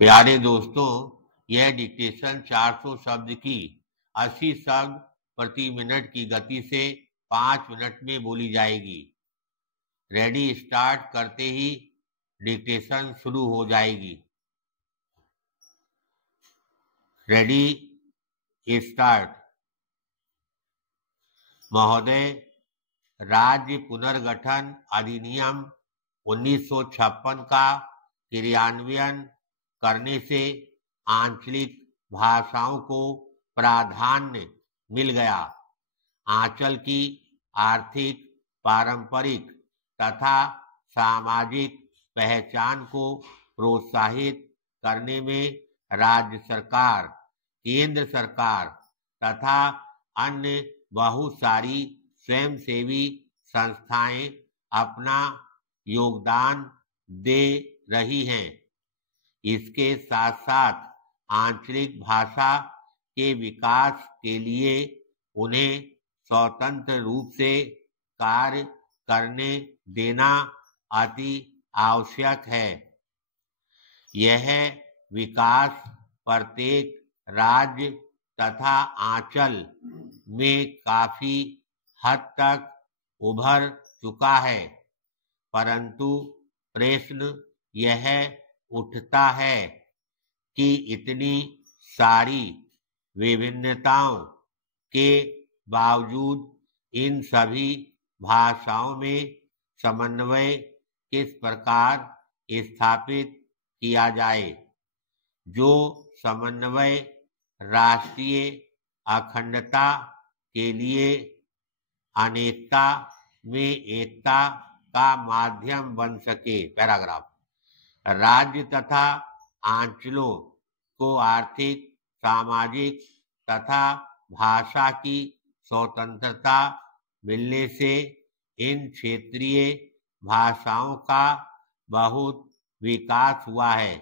प्यारे दोस्तों, यह डिक्टेशन 400 शब्द की 80 शब्द प्रति मिनट की गति से 5 मिनट में बोली जाएगी। रेडी स्टार्ट करते ही डिक्टेशन शुरू हो जाएगी। Ready start. महोदय, राज्य पुनर्गठन अधिनियम 1956 का क्रियान्वयन करने से आंचलिक भाषाओं को प्राधान्य मिल गया। आंचल की आर्थिक, पारंपरिक तथा सामाजिक पहचान को प्रोत्साहित करने में राज्य सरकार, केंद्र सरकार तथा अन्य बहुत सारी स्वयंसेवी संस्थाएं अपना योगदान दे रही हैं। इसके साथ साथ आंचलिक भाषा के विकास के लिए उन्हें स्वतंत्र रूप से कार्य करने देना अति आवश्यक है। यह विकास प्रत्येक राज्य तथा आंचल में काफी हद तक उभर चुका है, परंतु प्रश्न यह उठता है कि इतनी सारी विभिन्नताओं के बावजूद इन सभी भाषाओं में समन्वय किस प्रकार स्थापित किया जाए, जो समन्वय राष्ट्रीय अखंडता के लिए अनेकता में एकता का माध्यम बन सके। पैराग्राफ। राज्य तथा आंचलों को आर्थिक, सामाजिक तथा भाषा की स्वतंत्रता मिलने से इन क्षेत्रीय भाषाओं का बहुत विकास हुआ है,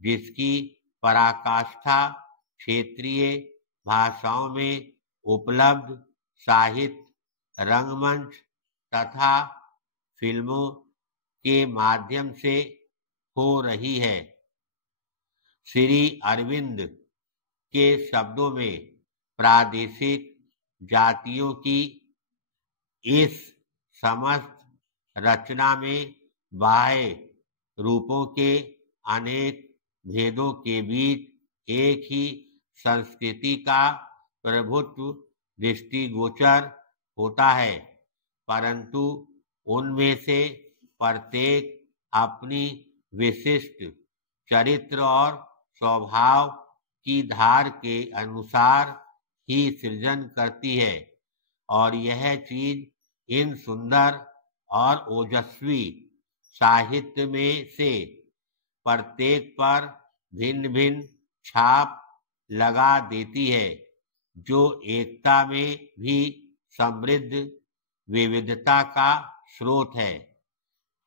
जिसकी पराकाष्ठा क्षेत्रीय भाषाओं में उपलब्ध साहित्य, रंगमंच तथा फिल्मों के माध्यम से हो रही है। श्री अरविंद के शब्दों में प्रादेशिक जातियों की इस समस्त रचना में बाह्य रूपों के अनेक भेदों के बीच एक ही संस्कृति का प्रभुत्व दृष्टिगोचर होता है, परंतु उनमें से प्रत्येक अपनी विशिष्ट चरित्र और स्वभाव की धार के अनुसार ही सृजन करती है, और यह चीज इन सुंदर और ओजस्वी साहित्य में से प्रत्येक पर भिन्न भिन्न छाप लगा देती है, जो एकता में भी समृद्ध विविधता का स्रोत है।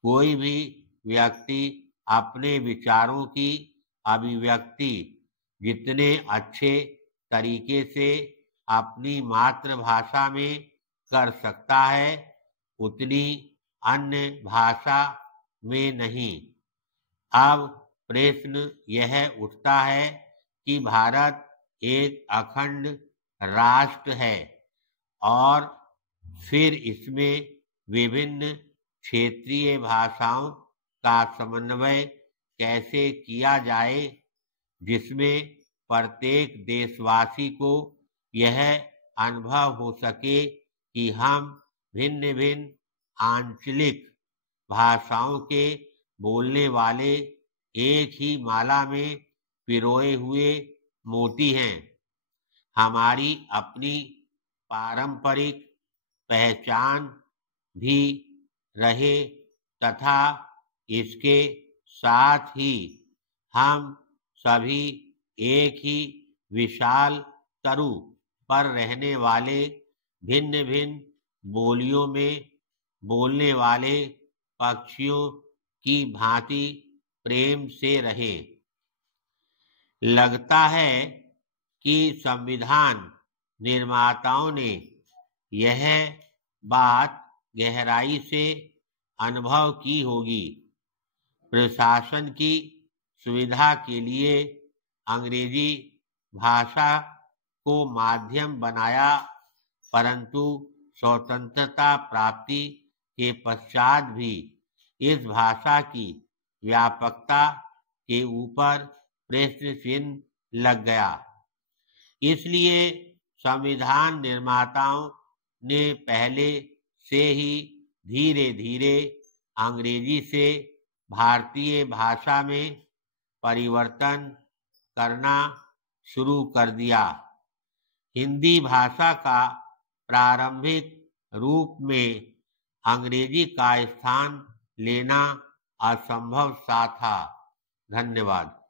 कोई भी व्यक्ति अपने विचारों की अभिव्यक्ति जितने अच्छे तरीके से अपनी मातृभाषा में कर सकता है, उतनी अन्य भाषा में नहीं। अब प्रश्न यह उठता है कि भारत एक अखंड राष्ट्र है, और फिर इसमें विभिन्न क्षेत्रीय भाषाओं का समन्वय कैसे किया जाए, जिसमें प्रत्येक देशवासी को यह अनुभव हो सके कि हम भिन्न भिन्न आंचलिक भाषाओं के बोलने वाले एक ही माला में पिरोए हुए मोती हैं। हमारी अपनी पारंपरिक पहचान भी रहे तथा इसके साथ ही हम सभी एक ही विशाल तरु पर रहने वाले भिन्न भिन्न बोलियों में बोलने वाले पक्षियों की भांति प्रेम से रहे। लगता है कि संविधान निर्माताओं ने यह बात गहराई से अनुभव की होगी। प्रशासन की सुविधा के लिए अंग्रेजी भाषा को माध्यम बनाया, परंतु स्वतंत्रता प्राप्ति के पश्चात भी इस भाषा की व्यापकता के ऊपर प्रश्न चिन्ह लग गया। इसलिए संविधान निर्माताओं ने पहले से ही धीरे धीरे अंग्रेजी से भारतीय भाषा में परिवर्तन करना शुरू कर दिया। हिंदी भाषा का प्रारंभिक रूप में अंग्रेजी का स्थान लेना असंभव सा था। धन्यवाद।